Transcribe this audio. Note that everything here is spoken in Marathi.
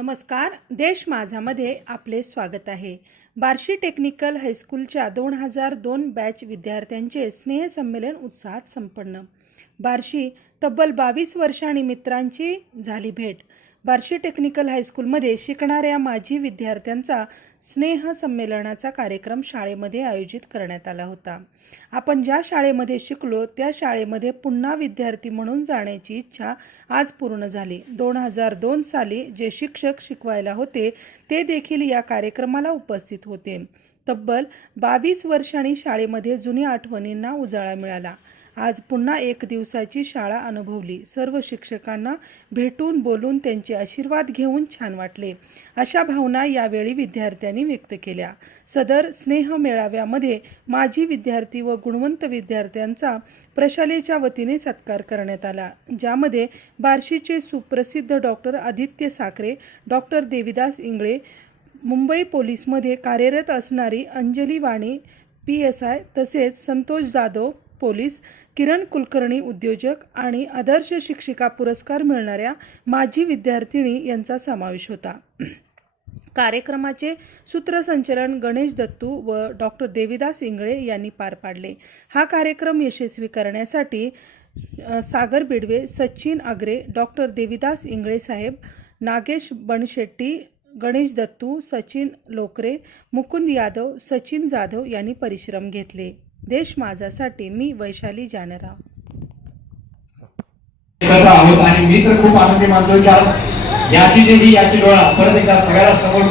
नमस्कार देश माझामध्ये आपले स्वागत आहे. बार्शी टेक्निकल हायस्कूलच्या दोन हजार दोन बॅच विद्यार्थ्यांचे स्नेहसंमेलन उत्साहात संपन्न. बार्शी तब्बल बावीस वर्षांनी मित्रांची झाली भेट. बार्शी टेक्निकल हायस्कूलमध्ये शिकणाऱ्या माजी विद्यार्थ्यांचा स्नेह संमेलनाचा कार्यक्रम शाळेमध्ये आयोजित करण्यात आला होता. आपण ज्या शाळेमध्ये शिकलो त्या शाळेमध्ये पुन्हा विद्यार्थी म्हणून जाण्याची इच्छा आज पूर्ण झाली. दोन हजार दोन साली जे शिक्षक शिकवायला होते ते देखील या कार्यक्रमाला उपस्थित होते. तब्बल बावीस वर्षांनी शाळेमध्ये जुन्या आठवणींना उजाळा मिळाला. आज पुन्हा एक दिवसाची शाळा अनुभवली. सर्व शिक्षकांना भेटून बोलून त्यांचे आशीर्वाद घेऊन छान वाटले. अशा भावना यावेळी विद्यार्थ्यांनी व्यक्त केल्या. सदर स्नेह मेळाव्यामध्ये माजी विद्यार्थी व गुणवंत विद्यार्थ्यांचा प्रशालेच्या वतीने सत्कार करण्यात आला ज्यामध्ये बार्शीचे सुप्रसिद्ध डॉक्टर आदित्य साखरे डॉक्टर देविदास इंगळे मुंबई पोलीसमध्ये कार्यरत असणारी Anjali Wani P S I तसेच संतोष जाधव पोलीस किरण कुलकर्णी उद्योजक आणि आदर्श शिक्षिका पुरस्कार मिळणाऱ्या माजी विद्यार्थिनी यांचा समावेश होता. कार्यक्रमाचे सूत्रसंचलन गणेश दत्तू व डॉक्टर देविदास इंगळे यांनी पार पाडले. हा कार्यक्रम यशस्वी करण्यासाठी सागर बिडवे सचिन आगरे डॉक्टर देविदास इंगळे साहेब नागेश बनशेट्टी गणेश दत्तू सचिन लोकरे मुकुंद यादव सचिन जाधव यांनी परिश्रम घेतले. देश माझ्यासाठी मी वैशाली जानराव. आहोत आणि मी तर खूप आनंदी मानतो की याची देवी याची डोळा परत एकदा सगळ्याला समोर